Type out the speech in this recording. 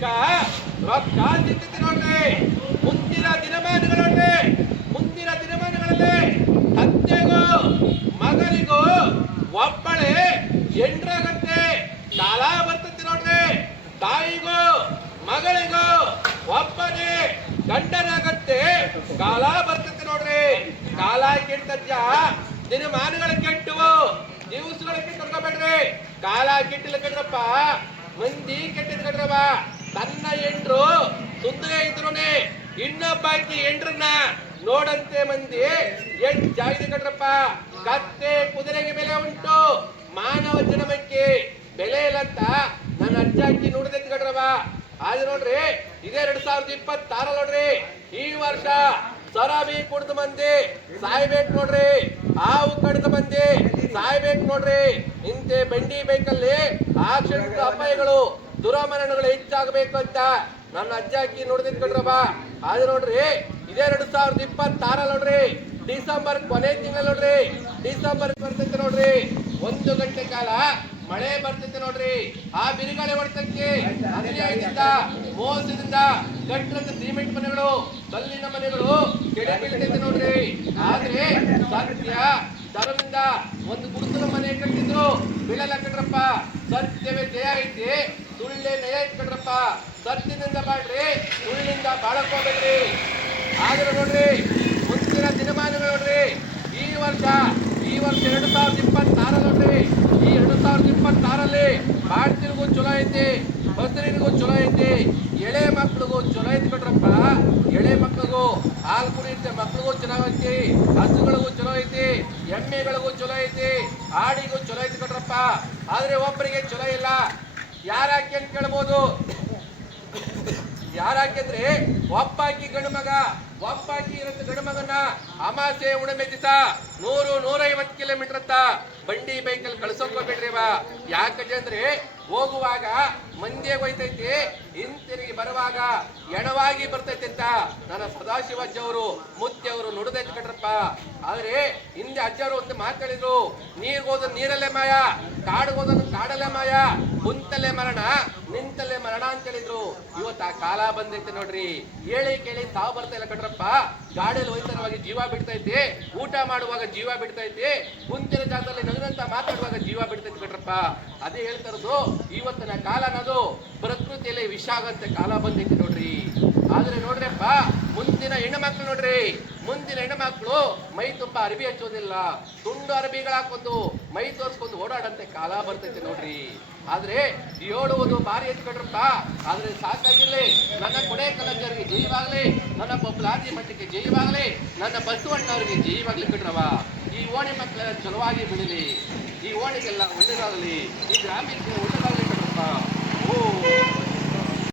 ರೊಕ್ಕ ರೊಕ್ಕ ಸಿಗ್ತೈತಿ ನೋಡ್ರಿ. ಮುಂದಿನ ದಿನಮಾನಗಳಲ್ಲಿ ತಂದೆಗೂ ಮಗನಿಗೂ ಒಬ್ಬಳೆ ಎಂಡ್ರಾಗತ್ತೆ ಕಾಲ ಬರ್ತೈತಿ ನೋಡ್ರಿ. ತಾಯಿಗೂ ಮಗಳಿಗೂ ಒಬ್ಬನೇ ಗಂಡನಾಗತ್ತೆ ಕಾಲ ಬರ್ತೈತಿ ನೋಡ್ರಿ. ಕಾಲ ಕೆಟ್ಟದ್ಯ, ದಿನಮಾನಗಳ ಕೆಟ್ಟವು, ದಿವಸಗಳ ಕೆಟ್ಟಬೇಡ್ರಿ. ಕಾಲ ಕೆಟ್ಟಿಲ್ಲ ಕಡ್ರಪ್ಪ, ಮಂದಿ ಕೆಟ್ಟಿದ್ ಕಡ್ರವ. ತನ್ನ ಎಂಡ್ರು ಸುಂದರ ಇದ್ರುನೆ ಇನ್ನೊಬ್ಬಾಕಿ ಎಂಡ್ರನ್ನ ನೋಡಂತೆ ಮಂದಿ ಜಾಗಿದೆ ಕಡ್ರಪ್ಪ. ಕತ್ತೆ ಕುದುರೆಗೆ ಬೆಲೆ ಉಂಟು, ಮಾನವ ಜನ್ಮಕ್ಕೆ ಬೆಲೆ ಇಲ್ಲ ಅಂತ ನನ್ನ ಅಜ್ಜಾಕಿ ನೋಡಿದೈತಿ ಕಡ್ರವ. ಆದ್ರೆ ನೋಡ್ರಿ, ಇದೇ 2026 ನೋಡ್ರಿ. ಈ ವರ್ಷ ಸರಾಬಿ ಕುಡ್ದು ಮಂದಿ ಸಾಯ್ಬೇಕು ನೋಡ್ರಿ, ಹಾವು ಕಡ್ದು ಮಂದಿ ಸಾಯ್ಬೇಕು ನೋಡ್ರಿ. ಇಂತೆ ಬಂಡಿ ಬೈಕಲ್ಲಿ ಆಕ್ಸಿಡೆಂಟ್ ಅಪಾಯಗಳು ದುರಮರಣಗಳು ಹೆಚ್ಚಾಗಬೇಕು ಅಂತ ನನ್ನ ಅಜ್ಜಾಕಿ ನೋಡಿದ್ ಕಡ್ರವ. ಆದ್ರೆ ನೋಡ್ರಿ, ಇದೇ 2026 ನೋಡ್ರಿ, ಡಿಸೆಂಬರ್ ಕೊನೆ ತಿಂಗಳ ನೋಡ್ರಿ, ಡಿಸೆಂಬರ್ ಬರ್ತೈತೆ ನೋಡ್ರಿ. 1 ಗಂಟೆ ಕಾಲ ಮಳೆ ಬರ್ತೈತೆ ನೋಡ್ರಿ. ಆ ಬಿರುಗಾಳಿ ಹೊಡೆತಕ್ಕೆ ಅನ್ಯಾಯದಿಂದ ಮೋಸದಿಂದ ಕಟ್ಟದ ಸಿಮೆಂಟ್ ಮನೆಗಳು, ಕಲ್ಲಿನ ಮನೆಗಳು ಕೆಡೆ ಬೀಳ್ತೈತೆ ನೋಡ್ರಿ. ಆದ್ರೆ ಸತ್ಯ ಧರ್ಮದಿಂದ ಒಂದು ಗುರುತನ ಮನೆ ಕಟ್ಟಿದ್ರು ಬೀಳಲ್ಲ ಕಡ್ರಪ್ಪ. ಸತ್ಯವೇ ಜಯ ಐತಿ, ಸುಳ್ಳೇ ನಯ ಐತಿ ಕಡ್ರಪ್ಪ. ಸತ್ಯದಿಂದ ಬಾಳ್ರಿ, ಸುಳ್ಳಿಂದ ಬಾಳಕ್ ಹೋಗ್ಬೇಡ್ರಿ. ಆದ್ರೆ ನೋಡ್ರಿ, ಮುಂದಿನ ದಿನಮಾನಗಳು ನೋಡ್ರಿ, ಈ ವರ್ಷ 2026 ನೋಡ್ರಿ. ಈ 2026 ಬಾಡ್ತಿರಿಗೂ ಚಲೋ ಐತಿ, ಬಸ್ರಿಗೂ ಚಲೋ ಐತಿ, ಎಳೆ ಮಕ್ಳಿಗೂ ಚಲೋ ಐತಿ ಕಡ್ರಪ್ಪ. ಎಳೆ ಮಕ್ಳಿಗೂ ಹಾಲು ಕುಡಿಯುತ್ತೆ ಮಕ್ಳಿಗೂ ಚಲೋ ಐತಿ, ಹಸುಗಳಿಗೂ ಚಲೋ ಐತಿ, ಎಮ್ಮೆಗಳಿಗೂ ಚಲೋ ಐತಿ, ಆಡಿಗೂ ಚಲೋ ಐತಿ ಕಡ್ರಪ್ಪ. ಆದ್ರೆ ಒಬ್ಬರಿಗೆ ಚಲೋ ಇಲ್ಲ. ಯಾರಾಕಿ ಅಂತ ಕೇಳ್ಬೋದು. ಯಾರಾಕೆಂದ್ರೆ ಒಬ್ಬಾಕಿ ಗಂಡು ಮಗ, ಒಬ್ಬಾಕಿ ಇರುತ್ತೆ ಗಂಡು ಮಗನ ಅಮಾಸೆ ಉಣಮೆ ದಿವಸ 100-150 ಕಿಲೋಮೀಟರ್ ಅಂತ ಬಂಡಿ ಬೈಕಲ್ಲಿ ಕಳ್ಸೋಕ್ ಹೋಗ್ಬೇಡ್ರಿ. ಯಾಕಂದ್ರೆ ಅಂದ್ರೆ ಹೋಗುವಾಗ ಮಂದಿಗೆ ಹೋಯ್ತೈತಿ, ಹಿಂತಿರುಗಿ ಬರುವಾಗ ಎಣವಾಗಿ ಬರ್ತೈತಿ ಅಂತ ನನ್ನ ಸದಾಶಿವಜ್ಜವರು ಮುತ್ತೆಯವರು ನುಡಿದೈತಿ ಕಡ್ರಪ್ಪ. ಆದ್ರೆ ಹಿಂದೆ ಅಜ್ಜವರು ಒಂದು ಮಾತಾಡಿದ್ರು, ನೀರ್ಗೋದನ್ನು ನೀರಲ್ಲೇ ಮಾಯ, ಕಾಡುಗೋದನ್ನು ಕಾಡಲ್ಲೇ ಮಾಯ, ಕುಂತಲ್ಲೇ ಮರಣ ನಿಂತಲ್ಲೇ ಮರಣ ಅಂತ ಹೇಳಿದ್ರು. ಇವತ್ತು ಆ ಕಾಲ ಬಂದೈತೆ ನೋಡ್ರಿ. ಹೇಳಿ ಕೇಳಿ ತಾವು ಬರ್ತಾ ಇಲ್ಲ ಕಡ್ರಪ್ಪ. ಗಾಡಿಯಲ್ಲಿ ಹೋಯ್ತರವಾಗಿ ಜೀವ ಬಿಡ್ತೈತಿ, ಊಟ ಮಾಡುವಾಗ ಜೀವ ಬಿಡ್ತೈತಿ, ಕುಂತಿನ ಜಾಗದಲ್ಲಿ ನಗುವಂತ ಮಾತಾಡುವಾಗ ಜೀವ ಬಿಡ್ತೈತಿ ಕಡ್ರಪ್ಪ. ಅದೇ ಹೇಳ್ತಾ ಇರೋದು, ಇವತ್ತಿನ ಕಾಲ ಅನ್ನೋದು ಪ್ರಕೃತಿಯಲ್ಲಿ ವಿಷ ಆಗಂತ ಕಾಲ ಬಂದೈತಿ ನೋಡ್ರಿ. ಆದ್ರೆ ನೋಡ್ರಪ್ಪ, ಮುಂದಿನ ಹೆಣ್ಣುಮಕ್ಳು ನೋಡ್ರಿ, ಮುಂದಿನ ಹೆಣ್ಣುಮಕ್ಳು ಮೈ ತುಂಬಾ ಅರಬಿ ಹಚ್ಚೋದಿಲ್ಲ, ತುಂಡು ಅರಬಿಗಳ ಹಾಕೊಂಡು ಮೈ ತೋರ್ಸ್ಕೊಂಡು ಓಡಾಡಂತೆ ಕಾಲ ಬರ್ತೈತೆ ನೋಡ್ರಿ. ಆದ್ರೆ ಹೇಳುವುದು ಭಾರಿ ಎತ್ಕೊಂಡ್ರಪ್ಪ. ಆದ್ರೆ ಸಾಕಾಗಿರ್ಲಿ, ನನ್ನ ಕೊಡೆ ಕಲಂಜರಿಗೆ ಜೈವಾಗ್ಲಿ, ನನ್ನ ಬೊಬ್ಬಲಾದಿ ಮಠಕ್ಕೆ ಜೈವಾಗ್ಲಿ, ನನ್ನ ಬಸವಣ್ಣವರಿಗೆ ಜೈವಾಗ್ಲಿ ಕಡ್ರವ. ಈ ಓಣಿ ಮಕ್ಕಳೆಲ್ಲ ಚಲೋವಾಗಿ ಬೆಳಿಲಿ, ಈ ಓಣಿಗೆಲ್ಲ ಒಳ್ಳೇದಾಗಲಿ, ಈ ಗ್ರಾಮೀಣ ಒಳ್ಳೇದಾಗಲಿ.